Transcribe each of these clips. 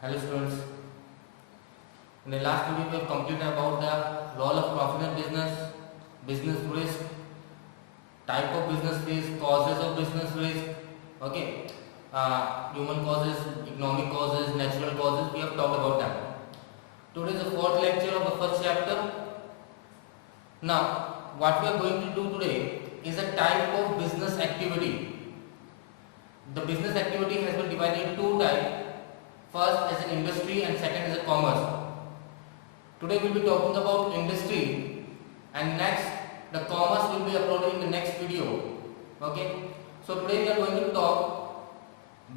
Hello students, in the last video we have completed about the role of profit in business, business risk, type of business risk, causes of business risk, okay, human causes, economic causes, natural causes, we have talked about them. Today is the fourth lecture of the first chapter. Now, what we are going to do today is a type of business activity. The business activity has been divided into two types. First as an industry and second as a commerce. Today we will be talking about industry and next the commerce will be uploaded in the next video. Okay. So today we are going to talk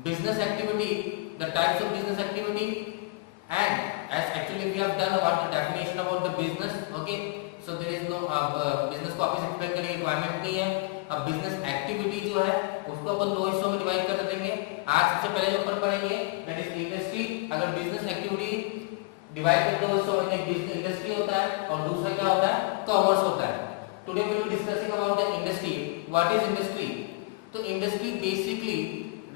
business activity, the types of business activity, and as actually we have done about the definition about the business. Okay. So there is no business को वापस explain करने की requirement नहीं है. अब business activity जो है उसको अपन दो हिस्सों में डिवाइड कर देंगे. आज सबसे पहले जो अपन पढ़ेंगे दैट इज इंडस्ट्री. अगर बिजनेस एक्टिविटी डिवाइड कर दो हिस्सों में, एक बिजनेस इंडस्ट्री होता है और दूसरा क्या होता है, कॉमर्स होता है. Today we will be discussing about the industry. What is industry? तो industry basically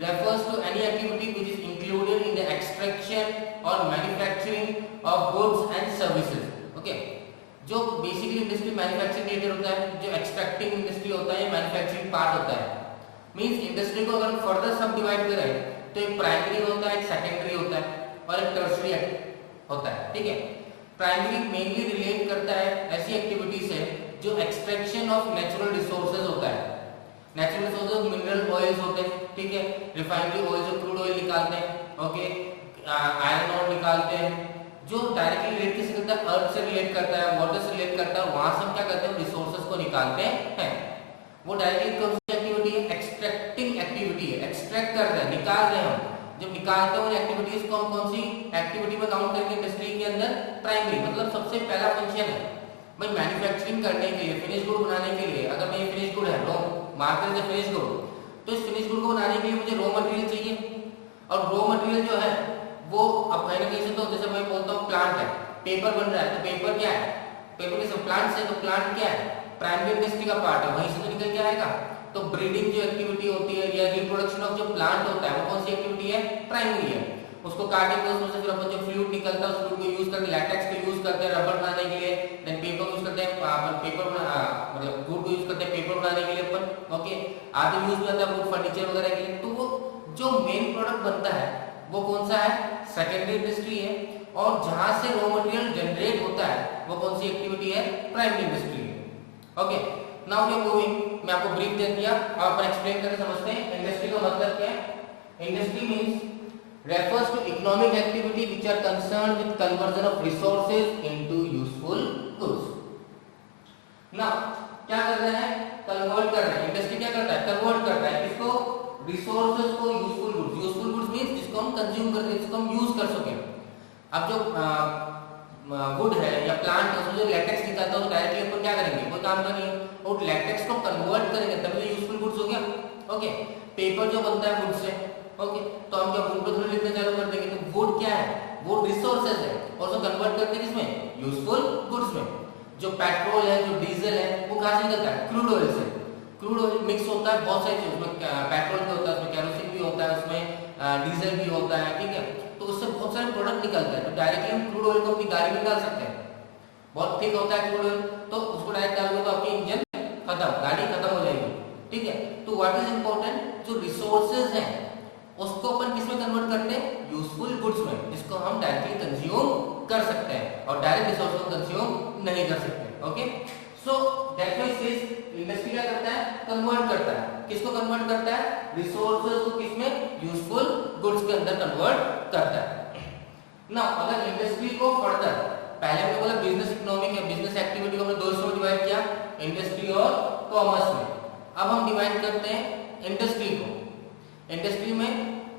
refers to any activity which is included in the extraction or manufacturing of goods and services. Okay. जो basically industry manufacturing related होता है, जो extracting industry होता है, manufacturing part होता है. Means industry को अगर फर्दर सब डिवाइड करें तो एक प्राइमरी होता है, एक सेकेंडरी होता है और एक टर्शियरी होता है. ठीक है. प्राइमरी मेनली रिलेट करता है ऐसी एक्टिविटी से जो एक्सट्रैक्शन ऑफ नेचुरल रिसोर्सेज होता है. नेचुरल रिसोर्सेज मिनरल ऑयल्स होते हैं. ठीक है. रिफाइनरी ऑयल जो क्रूड ऑयल निकालते हैं. ओके. आयरन ऑयल निकालते हैं. जो डायरेक्टली रिलेट किससे करता है, अर्थ से रिलेट करता है, वाटर से रिलेट करता है. वहां से हम क्या करते हैं, रिसोर्सेज को निकालते हैं. वो डायरेक्टली कौन सी एक्टिविटी है, एक्सट्रैक्टिंग एक्टिविटी है. एक्सट्रैक्ट कर रहे हैं, निकाल रहे हैं हम. जब निकालते हैं उन एक्टिविटीज को हम कौन सी एक्टिविटी में काउंट करेंगे इंडस्ट्री के अंदर, प्राइमरी. मतलब सबसे पहला फंक्शन है भाई मैन्युफैक्चरिंग करने के लिए, फिनिश गुड बनाने के लिए. अगर मैं फिनिश गुड है, रॉ मार्केट से फिनिश गुड, तो इस फिनिश गुड को बनाने के लिए मुझे रॉ मटेरियल चाहिए. और रॉ मटेरियल जो है वो अब कहीं ना कहीं से, तो जैसे मैं बोलता हूँ प्लांट है, पेपर बन रहा है, तो पेपर क्या है, पेपर किस प्लांट से, तो प्लांट क्या है, प्राइमरी इंडस्ट्री का पार्ट है, वहीं से तो निकल के आएगा. तो ब्रीडिंग जो एक्टिविटी होती है या रिप्रोडक्शन ऑफ जो प्लांट होता है वो कौन सी एक्टिविटी है, प्राइमरी है. उसको काटेंगे, उसमें से फिर अपन जो फ्लूइड निकलता है उस फ्लूइड को यूज करके लैटेक्स को यूज करते हैं रबर बनाने के लिए. देन पेपर यूज करते हैं, अपन पेपर मतलब वुड को यूज करते हैं पेपर बनाने के लिए अपन. ओके. आगे यूज में आता है वुड फर्नीचर वगैरह के लिए. तो वो जो मेन प्रोडक्ट बनता है वो कौन सा है, सेकेंडरी इंडस्ट्री है. और जहां से रॉ मटेरियल जनरेट होता है वो कौन सी एक्टिविटी है, प्राइमरी इंडस्ट्री है. Okay. Now we are moving. मैं आपको ब्रीफ दे दिया, अब अपन एक्सप्लेन करके समझते हैं इंडस्ट्री का मतलब क्या है. Industry means refers to economic activity which are concerned with conversion of resources into useful goods. Now क्या कर रहे हैं, कन्वर्ट कर रहे हैं. इंडस्ट्री क्या करता है, कन्वर्ट करता है किसको, रिसोर्सेज को useful goods. Useful goods means जिसको हम कंज्यूम करते हैं, जिसको हम यूज कर सकें. अब जो वुड है या प्लांट है उसमें जो लैटेक्स निकलता है तो डायरेक्टली अपन क्या करेंगे, कोई काम नहीं है, और लैटेक्स को कन्वर्ट करेंगे तब तो यूजफुल गुड्स हो गया. ओके. पेपर जो बनता है वुड से, ओके, तो हम क्या वुड को थोड़ी लिखना चालू कर देंगे. तो वुड क्या है, वुड रिसोर्सेज है और उसको कन्वर्ट करते हैं किसमें, यूजफुल गुड्स में. जो पेट्रोल है, जो डीजल है, वो कहां से निकलता है, क्रूड ऑयल से. क्रूड ऑयल मिक्स होता है बहुत सारी चीज उसमें, पेट्रोल भी होता है उसमें, केरोसिन भी होता है उसमें, डीजल भी होता है. ठीक है. तो उससे बहुत सारे प्रोडक्ट निकलता है. तो डायरेक्टली हम क्रूड ऑयल को अपनी गाड़ी में डाल सकते हैं. बहुत थिक होता है क्रूड ऑयल, तो उसको डायरेक्ट डालोगे तो आपकी इंजन खत्म, गाड़ी खत्म हो जाएगी. ठीक है. तो व्हाट इज इंपॉर्टेंट, जो रिसोर्सेज हैं उसको अपन किसमें कन्वर्ट करते हैं, यूजफुल गुड्स में, जिसको हम डायरेक्टली कंज्यूम कर सकते हैं और डायरेक्ट रिसोर्स को कंज्यूम नहीं कर सकते. Okay. So that means this industry क्या करता है, कन्वर्ट करता है. किसको कन्वर्ट करता है, रिसोर्सेज को किसमें, यूजफुल गुड्स के अंदर कन्वर्ट करता है. नाउ अगर इंडस्ट्री को फर्दर, पहले हमने बोला बिजनेस इकोनॉमिक है, बिजनेस एक्टिविटी को हमने दो हिस्सों में डिवाइड किया, इंडस्ट्री और कॉमर्स में. अब हम डिवाइड करते हैं इंडस्ट्री को. इंडस्ट्री में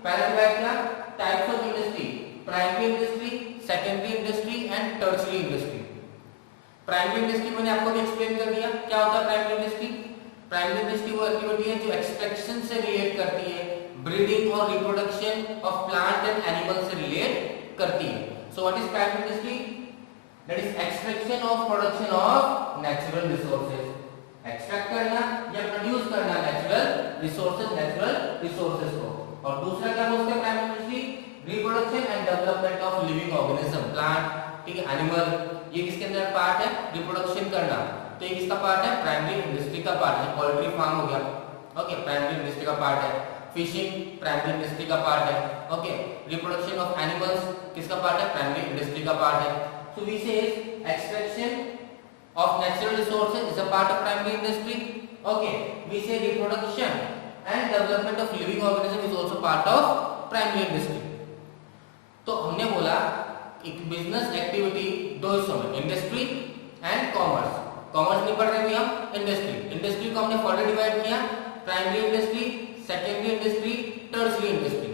पहला डिवाइड किया types of industry, primary industry, secondary industry and tertiary industry. Primary industry मैंने आपको भी एक्सप्लेन कर दिया क्या होता है प्राइमरी इंडस्ट्री. प्राइमरी इंडस्ट्री वो एक्टिविटी है जो एक्सट्रैक्शन से रिलेट करती है, ब्रीडिंग और reproduction of plant and animal से रिलेट करती है. So what is primary industry, that is extraction of production of natural resources. Extract करना या प्रोड्यूस करना नेचुरल रिसोर्सेज को. और दूसरा क्या बोलते हैं primary industry, reproduction and development organism, plant, ठीक है, एनिमल, ये किसके अंदर पार्ट है, रिप्रोडक्शन करना, तो ये किसका पार्ट है, प्राइमरी इंडस्ट्री का पार्ट है। पोल्ट्री फार्म हो गया, ओके, प्राइमरी इंडस्ट्री का पार्ट है। फिशिंग प्राइमरी इंडस्ट्री का पार्ट है, ओके। रिप्रोडक्शन ऑफ एनिमल्स किसका पार्ट है, प्राइमरी इंडस्ट्री का पार्ट है। सो वी से extraction of natural resources is a part of primary industry, okay. We say reproduction and development of living organism is also part of primary industry. तो हमने बोला एक business activity दो हिस्सों में, इंडस्ट्री एंड कॉमर्स। कॉमर्स नहीं पढ़ रहे थे हम, इंडस्ट्री। इंडस्ट्री को हमने फर्दर डिवाइड किया, primary industry, secondary industry, tertiary industry.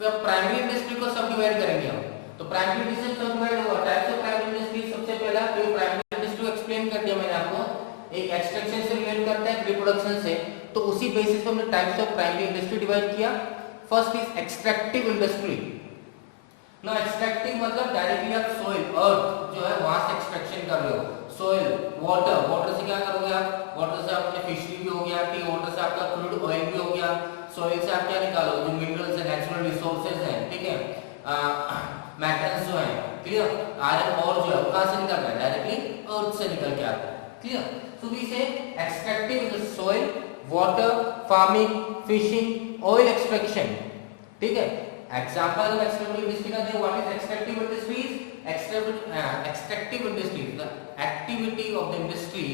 फिर प्राइमरी इंडस्ट्री को सब डिवाइड करेंगे हम। तो प्राइमरी इंडस्ट्री सब डिवाइड हुआ, टाइप्स ऑफ प्राइमरी इंडस्ट्री। सबसे पहला तो प्राइमरी इंडस्ट्री को एक्सप्लेन कर दिया मैंने आपको, एक एक्सट्रैक्शन से रिलेट करता है, रिप्रोडक्शन से। तो उसी बेसिस पे हमने types of primary industry divide किया। First is extractive industry. No extractive मतलब डायरेक्टली आप सोइल, अर्थ जो है वहां से एक्सट्रैक्शन कर रहे हो। सोइल, वाटर, वाटर से क्या करोगे आप, वाटर से आपने फिशरी भी हो गया, ठीक, वाटर से आपका क्रूड ऑयल भी हो गया। सोइल से आप क्या निकालोगे, जो मिनरल्स है, नेचुरल रिसोर्सेज हैं, ठीक है, मेटल्स जो है, क्लियर, आयरन और जो है वो कहां से निकल रहा है, डायरेक्टली अर्थ से निकल के आता है, clear. So we say extractive is soil, water, farming, fishing, oil extraction, ठीक है। एग्जांपल ऑफ एक्सट्रैक्टिव इंडस्ट्री का देखो, what is extractive industries, extractive industry is the activity of the industry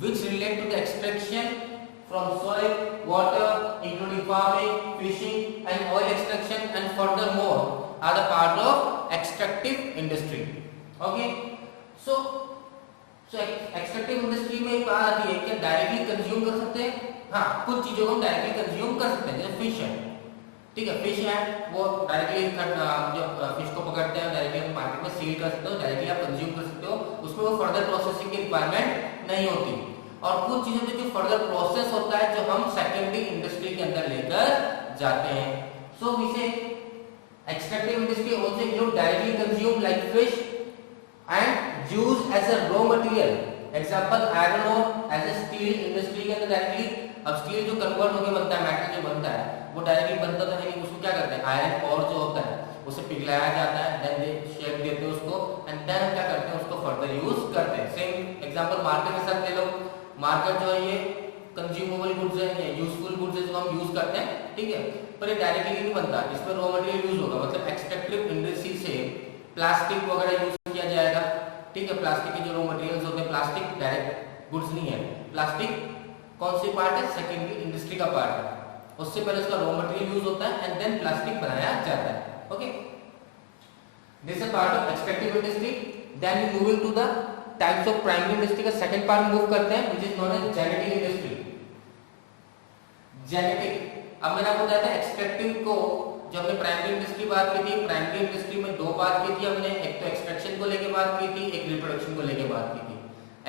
which relate to the extraction from soil, water, including farming, fishing and oil extraction, and furthermore are the part of extractive industry, okay. so extractive industry में बात आती है कि directly consume कर सकते हैं, हाँ कुछ चीजों को हम डायरेक्टली कंज्यूम कर सकते हैं, जैसे फिश है, ठीक है, फिश है वो डायरेक्टली जो फिश को पकड़ते हैं डायरेक्टली हम मार्केट में सेल कर सकते हो, डायरेक्टली आप कंज्यूम कर सकते हो, उसमें वो फर्दर प्रोसेसिंग की रिक्वायरमेंट नहीं होती। और कुछ चीजों में जो फर्दर प्रोसेस होता है जो हम सेकेंडरी इंडस्ट्री के अंदर लेकर जाते हैं। So we say extractive industry also include directly consume like fish and use as a raw material, example iron ore as a steel industry के अंदर डायरेक्टली। अब स्टील जो कन्वर्ट होकर बनता है, मेटल जो बनता है वो डायरेक्टली बनता तो है नहीं, उसको क्या करते हैं, आयरन और जो होता है उसे पिघलाया जाता है, देन दे शेप देते हैं उसको, एंड देन क्या करते हैं उसको फर्दर यूज करते हैं। सेम एग्जांपल मार्केट के साथ ले लो, मार्केट जो है ये कंज्यूमेबल गुड्स है, ये यूजफुल गुड्स है जो हम यूज करते हैं, ठीक है, पर ये डायरेक्टली नहीं बनता, इसमें रॉ मटेरियल यूज होगा। मतलब एक्सट्रैक्टिव इंडस्ट्री से प्लास्टिक वगैरह यूज किया जाएगा, ठीक है, प्लास्टिक के जो रॉ मटेरियल्स होते हैं, प्लास्टिक डायरेक्ट गुड्स नहीं है, प्लास्टिक कौन सी पार्ट है, सेकेंडरी इंडस्ट्री का पार्ट है, उससे पहले उसका रॉ मटेरियल यूज होता है एंड देन प्लास्टिक बनाया जाता है, okay. This is part of extractive industry. Then we moving to the types of primary industry का सेकंड पार्ट मूव करते हैं, which is known as genetic industry. Genetic, अब मैंने आपको बताया था एक्सट्रैक्टिव को, जब हमने प्राइमरी इंडस्ट्री बात की थी, प्राइमरी इंडस्ट्री में दो बात की थी हमने, एक तो एक्सट्रैक्शन को लेके बात की थी, एक रिप्रोडक्शन को लेके बात की थी।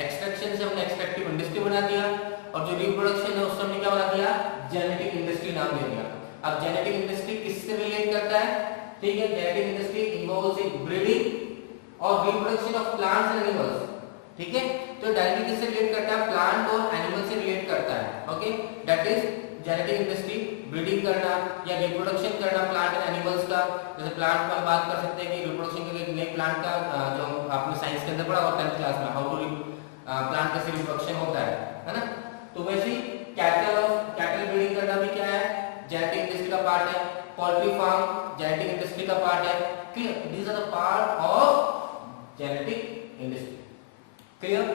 एक्सट्रैक्शन से हमने एक्सट्रैक्टिव इंडस्ट्री बना दिया, और जो रिप्रोडक्शन है उससे हमने क्या बना दिया, जेनेटिक इंडस्ट्री नाम दे दिया। अब जेनेटिक इंडस्ट्री किससे रिलेट करता है, ठीक है, genetic industry involves in breeding और reproduction of plants and animals, ठीक है। तो डायरेक्टली किससे रिलेट करता है, प्लांट और एनिमल से रिलेट करता है, okay. That is genetic industry, breeding करना या रिप्रोडक्शन करना प्लांट एंड एनिमल्स का। जैसे प्लांट पर बात कर सकते हैं कि रिप्रोडक्शन के लिए नए प्लांट का जो आपने साइंस के अंदर पढ़ा होता है 10th क्लास में, हाउ टू प्लांट कैसे रिप्रोडक्शन होता है ना। तो वैसे ही कैटल ब्रीडिंग करना भी क्या है, जेनेटिक इंडस्ट्री का पार्ट है। पोल्ट्री फार्म जेनेटिक इंडस्ट्री का पार्ट है, clear. These are the part of genetic industry, clear.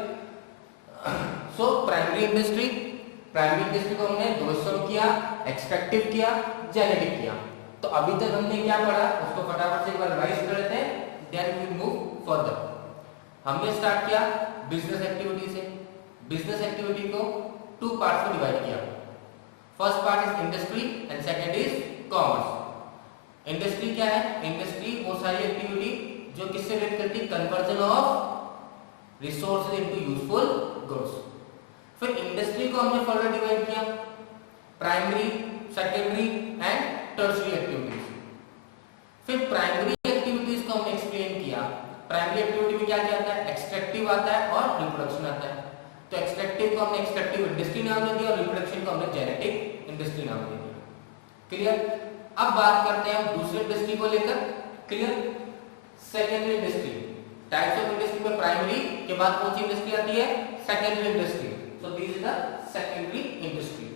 So primary industry को हमने दो हिस्सों में किया, एक्सट्रैक्टिव किया, जेनेटिक किया। तो अभी तक हमने क्या पढ़ा उसको फटाफट से एक बार रिवाइज कर लेते हैं, देन वी मूव फर्दर। हमने स्टार्ट किया बिजनेस एक्टिविटी से। बिजनेस एक्टिविटी को टू पार्ट्स में डिवाइड किया। First part is industry and second is commerce. Industry क्या है, इंडस्ट्री वो सारी एक्टिविटी जो किससे रिलेट करती है, conversion of resources into useful goods. फिर इंडस्ट्री को हमने फर्दर डिवाइड किया, primary, secondary and tertiary activities. फिर प्राइमरी एक्टिविटीज को हमने एक्सप्लेन किया। प्राइमरी एक्टिविटी में क्या क्या आता है, एक्सट्रैक्टिव आता है और रिप्रोडक्शन आता है। तो एक्सट्रैक्टिव को हमने एक्सट्रैक्टिव इंडस्ट्री नाम दे दिया और रिप्रोडक्शन को हमने जेनेटिक इंडस्ट्री नाम दे दिया, क्लियर। अब बात करते हैं हम दूसरे इंडस्ट्री को लेकर, clear. Secondary industry, types of industry में प्राइमरी के बाद कौन सी इंडस्ट्री आती है, secondary industry. So this is the secondary industry.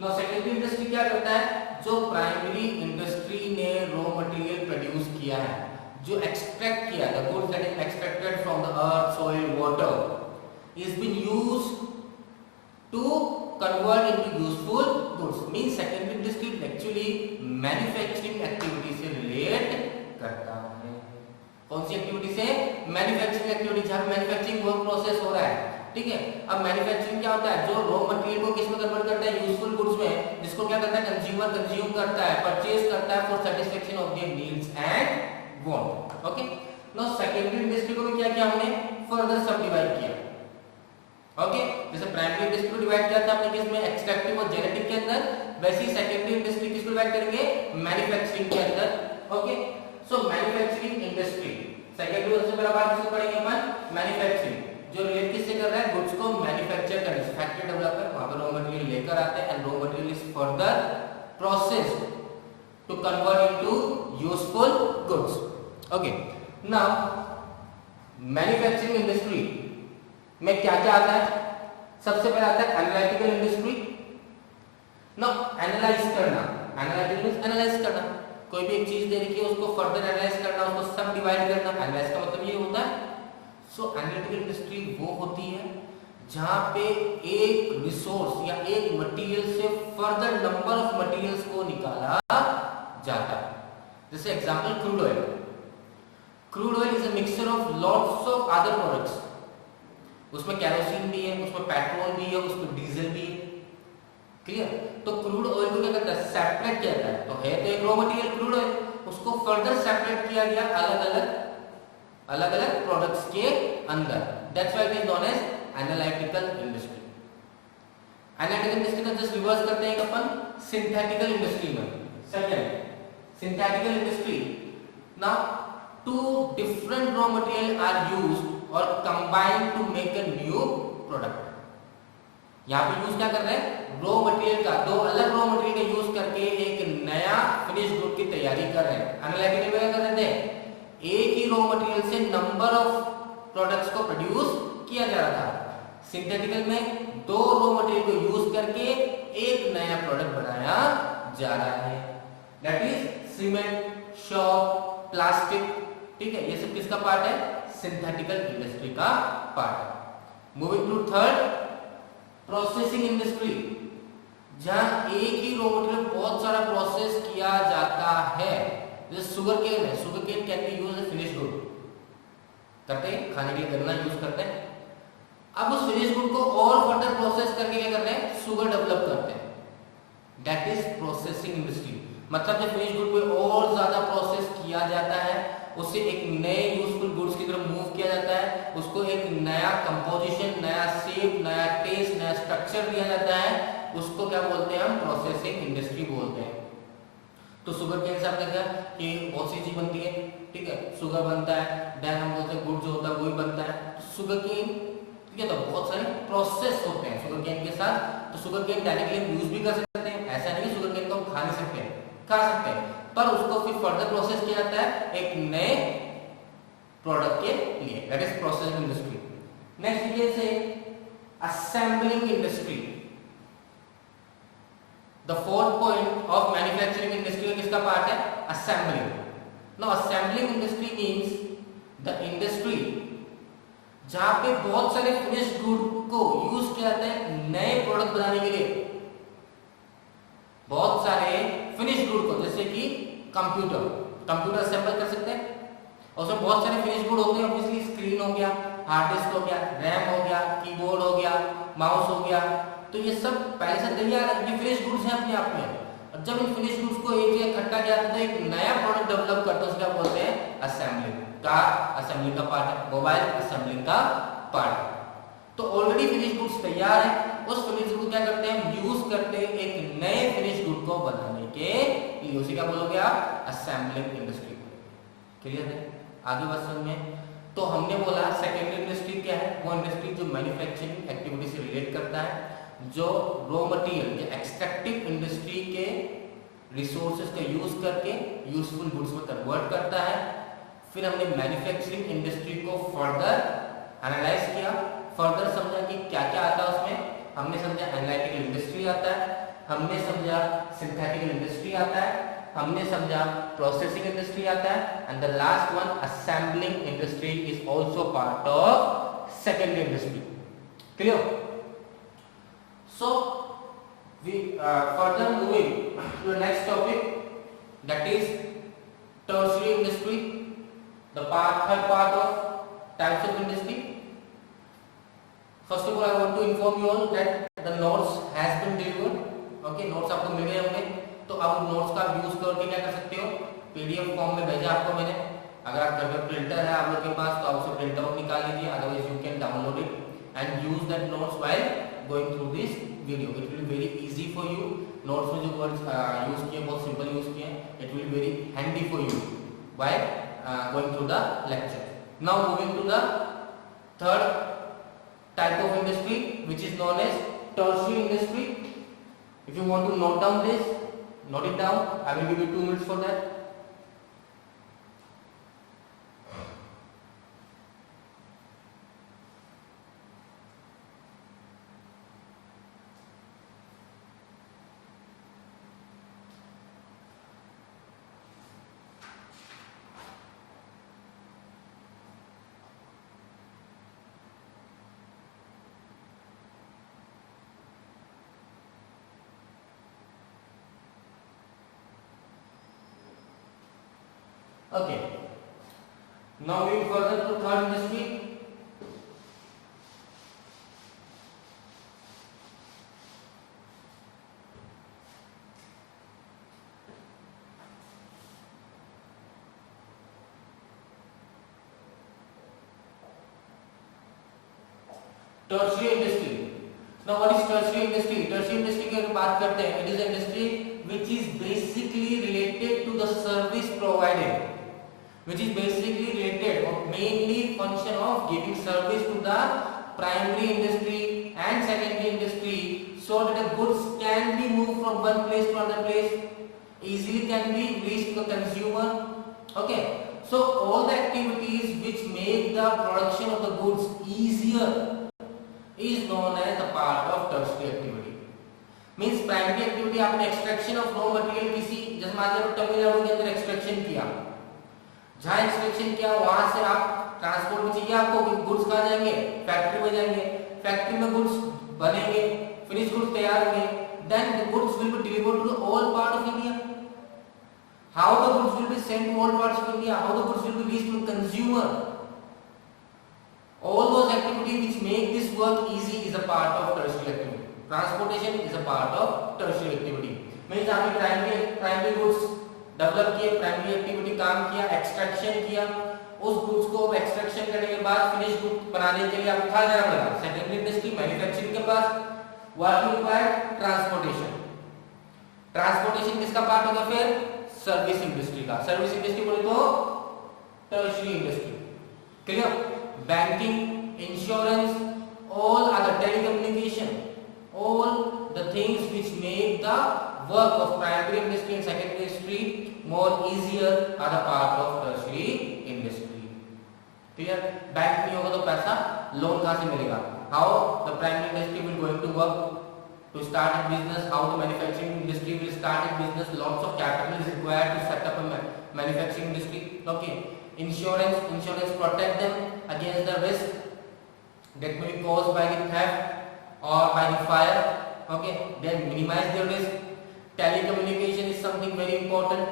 Now secondary industry क्या करता है, जो प्राइमरी इंडस्ट्री ने रॉ मटेरियल प्रोड्यूस किया है, जो एक्सट्रैक्ट किया, the goods that is extracted from the earth, soil, water is been used to convert into useful goods। means secondary industry actually manufacturing activity से relate करता है। कौन सी एक्टिविटी से, मैन्युफैक्चरिंग एक्टिविटी, जहाँ मैन्युफैक्चरिंग वर्क प्रोसेस हो रहा है, ठीक है। अब मैन्युफैक्चरिंग क्या होता है, जो रॉ मटेरियल को किस में कन्वर्ट करता है, यूजफुल गुड्स में, जिसको क्या करता है, कंज्यूमर कंज्यूम करता है, परचेज करता है for satisfaction of their needs and want. Okay, now secondary industry को भी क्या किया हमने, फर्दर सब डिवाइड किया। ओके, जैसे प्राइमरी इंडस्ट्री को डिवाइड किया था हमने किसमें, एक्सट्रैक्टिव और जेनेटिक के अंदर, वैसे ही सेकेंडरी इंडस्ट्री किसको डिवाइड करेंगे, मैन्युफैक्चरिंग के अंदर। ओके, सो मैन्युफैक्चरिंग इंडस्ट्री सेकेंडरी और सबसे बड़ा पार्ट किसको पढ़ेंगे अपन, मैन्युफैक्चरिंग, जो रिलेट किससे कर रहा है, गुड्स को मैन्युफैक्चर करने से, फैक्ट्री डेवलपर वहां पर रॉ मटेरियल लेकर आते हैं and raw material is further processed to convert into useful goods. Okay, now manufacturing industry में क्या क्या आता है, सबसे पहले आता है एनालिटिकल इंडस्ट्री। ना एनालाइज करना, एनालिटिकल मींस एनालाइज करना, कोई भी एक चीज दे रखी है उसको फर्दर एनालाइज करना, उसको सब डिवाइड करना, एनालाइज का मतलब ये होता है। सो एनालिटिकल इंडस्ट्री वो होती है जहां पे एक रिसोर्स या एक मटेरियल से फर्दर नंबर ऑफ मटेरियल्स को निकाला जाता है। जैसे example crude oil, crude oil is a mixture of lots of other products, उसमें कैरोसिन भी है, उसमें पेट्रोल भी है, उसमें डीजल भी है, क्लियर। तो क्रूड ऑयल को क्या करता है, सेपरेट किया जाता है, तो है तो एक रॉ मटेरियल क्रूड ऑयल, उसको फर्दर सेपरेट किया गया अलग अलग प्रोडक्ट्स के अंदर, that's why it is known as analytical industry. Analytical industry का जस्ट रिवर्स करते हैं अपन सिंथेटिकल इंडस्ट्री में। Second, synthetical industry, now two different raw material are used और combine to make a new product. यहाँ पे यूज क्या कर रहे हैं, रॉ मटेरियल का, दो अलग रॉ मटेरियल का यूज करके एक नया फिनिश गुड की तैयारी कर रहे हैं। एनालिटिकल में क्या कर रहे थे, एक ही रॉ मटेरियल से नंबर ऑफ प्रोडक्ट्स को प्रोड्यूस किया जा रहा था। सिंथेटिकल में दो रॉ मटेरियल को यूज करके एक नया प्रोडक्ट बनाया जा रहा है, that is cement, shop, plastic, ठीक है। ये सब किसका पार्ट है, सिंथेटिकल इंडस्ट्री का part. Moving to third, processing industry, जहां एक ही रॉ मटेरियल बहुत सारा प्रोसेस किया जाता है। जैसे शुगर केन है, sugar cane can be used as finish good, करते हैं खाने के लिए गन्ना यूज करते हैं। अब उस फिनिश गुड को और फर्दर प्रोसेस करके क्या कर रहे हैं, शुगर डेवलप करते हैं, दैट इज प्रोसेसिंग इंडस्ट्री। मतलब जब फिनिश गुड को और ज्यादा प्रोसेस किया जाता है, उससे एक नए यूजफुल गुड्स की तरफ मूव किया जाता है, उसको एक नया कंपोजिशन, नया शेप, नया टेस्ट, नया स्ट्रक्चर दिया जाता है, उसको क्या बोलते हैं हम, प्रोसेसिंग इंडस्ट्री बोलते हैं। तो शुगर केन से आपने कहा कि बहुत सी चीज बनती है, ठीक है, शुगर बनता है, देन हम बोलते हैं गुड़ जो होता है वही बनता है। तो शुगर केन, ठीक है, तो बहुत सारे प्रोसेस होते हैं शुगर केन के साथ। तो शुगर केन डायरेक्टली यूज भी कर सकते हैं, ऐसा नहीं शुगर केन को हम खा नहीं सकते, खा सकते हैं, पर उसको फिर फर्दर प्रोसेस किया जाता है एक नए प्रोडक्ट के लिए, that is processing industry. Next ये से assembling industry, the fourth point of manufacturing industry किसका पार्ट है, assembling. Now assembling industry means the industry जहां पे बहुत सारे फिनिश्ड गुड को यूज किया जाता है नए प्रोडक्ट बनाने के लिए। बहुत सारे फिनिश गुड को, जैसे कि कंप्यूटर असेंबल कर सकते हैं, और उसमें बहुत सारे फिनिश गुड होते हैं, ऑब्वियसली स्क्रीन हो गया, हार्ड डिस्क हो गया, रैम हो गया, कीबोर्ड हो गया, माउस हो गया, तो ये सब पहले से तैयार है, ये फिनिश गुड्स हैं अपने आप में। और जब इन फिनिश गुड्स को एक जगह इकट्ठा किया जाता है, एक नया प्रोडक्ट डेवलप करते हैं, उसका बोलते हैं असेंबलिंग। कार असेंबलिंग का पार्ट है, मोबाइल असेंबलिंग का पार्ट है। तो ऑलरेडी फिनिश गुड्स तैयार है, उस फिनिश गुड को क्या करते हैं, यूज करते हैं एक नए फिनिश गुड को बनाने के लिए, उसे क्या बोलोगे आप, असेंबलिंग इंडस्ट्री। क्लियर है, आगे बात समझ में। तो हमने बोला सेकेंडरी इंडस्ट्री क्या है, वो इंडस्ट्री जो मैन्युफैक्चरिंग एक्टिविटी से रिलेट करता है, जो रॉ मटेरियल या एक्सट्रैक्टिव इंडस्ट्री के रिसोर्सेज का यूज करके यूजफुल गुड्स में कन्वर्ट करता है, फिर हमने मैन्युफैक्चरिंग इंडस्ट्री को फर्दर एनालाइज किया, फर्दर समझा कि क्या क्या आता है उसमें। हमने समझा एनालिटिकल इंडस्ट्री आता है, हमने समझा सिंथेटिकल इंडस्ट्री आता है, हमने समझा प्रोसेसिंग इंडस्ट्री आता है, and the last one assembling industry is also part of secondary industry. Clear? So we further moving to the next topic, that is tertiary industry, the third part of types of industry. First of all, I want to inform you all that the notes has been delivered. Okay, notes आपको मिल गए होंगे, तो अब notes का use करके क्या कर सकते हो, पीडीएफ फॉर्म में भेजा आपको मैंने। अगर आप घर में प्रिंटर है आप लोग के पास तो आप उसे प्रिंट आउट निकाल लीजिए, otherwise you can download it and use that notes while going through this video. It will be very easy for you. Notes में जो वर्ड्स यूज किए बहुत सिंपल यूज किए, it will be very handy for you while going through the lecture. Now moving to the third type of industry, which is known as tertiary industry. If you want to note down this, note it down. I will give you 2 minutes for that. Okay. Now moving further to third industry. Tertiary industry. Now what is tertiary industry? Tertiary industry की अगर बात करते हैं, it is an industry which is basically related to the service provided. Which is basically related or mainly function of giving service to the primary industry and secondary industry, so that the goods can be moved from one place to another place, easily can be reached to the consumer. Okay, so all the activities which make the production of the goods easier is known as the part of tertiary activity. Means primary activity आपने extraction of raw material किसी, जैसे मान लो तमिलनाडु के अंदर extraction किया, जहाँ extraction किया वहां से आप ट्रांसपोर्ट में चाहिए आपको, गुड्स कहाँ जाएंगे, फैक्ट्री में जाएंगे, फैक्ट्री में गुड्स बनेंगे, फिनिश गुड्स तैयार होंगे, then the goods will be delivered to all part of India. How the goods will be sent to all parts of India, how the goods will be reached to consumer, all those activities which make this work easy is a part of tertiary activity. Transportation is a part of tertiary activity. means आपने primary goods develop किए, primary activity काम किया, extraction किया, उस goods को extraction करने के बाद फिनिश गुड बनाने के लिए आपको कहाँ जाना पड़ेगा, सेकेंडरी इंडस्ट्री मैन्युफैक्चरिंग के पास। What you require, transportation. Transportation किसका पार्ट होगा फिर, सर्विस इंडस्ट्री का। सर्विस इंडस्ट्री बोले तो tertiary industry. Clear? Banking, insurance, all other telecommunication, all the things which make the work of primary industry and secondary industry more easier are the part of tertiary industry. Clear? Bank नहीं होगा तो पैसा loan कहाँ से मिलेगा? How the primary industry will going to work to start a business? How the manufacturing industry will start a business? Lots of capital is required to set up a manufacturing industry. Okay. Insurance protect them against the risk that may be caused by the theft or by the fire. Okay. They minimize their risk. Telecommunication is something very important,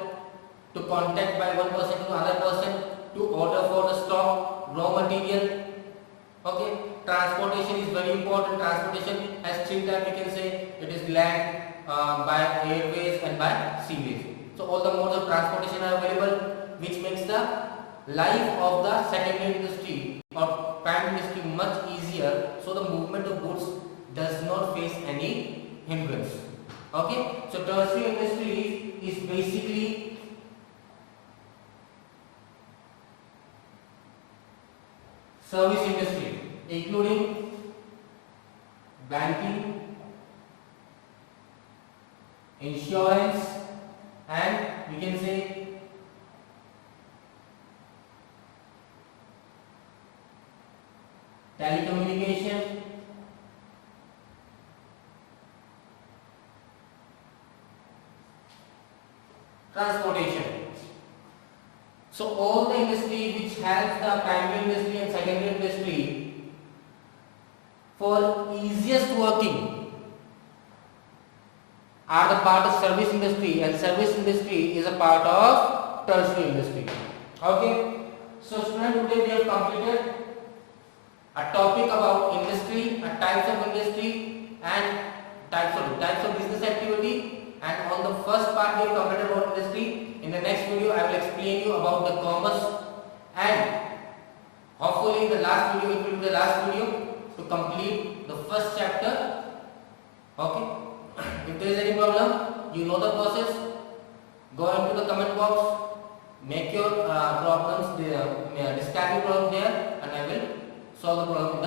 to contact by one person to another person, to order for the stock, raw material. Okay, transportation is very important. Transportation has 3 types, we can say. It is land, by airways and by seaways. So all the modes of transportation are available, which makes the life of the secondary industry or primary industry much easier, so the movement of goods does not face any hindrance. Okay, so tertiary industry is basically service industry, including banking, insurance, and we can say telecommunication, transportation. So all the industry which helps the primary industry and secondary industry for easiest working are the part of service industry, and service industry is a part of tertiary industry. Okay. So students, today we have completed a topic about industry, a types of industry and types of business activity, and on the first part we have completed about industry. In the next video I will explain you about the commerce, and hopefully the last video, it will be the last video to complete the first chapter. Okay. If there is any problem, you know the process, go into the comment box, make your problems there, describe your problem there, and I will solve the problem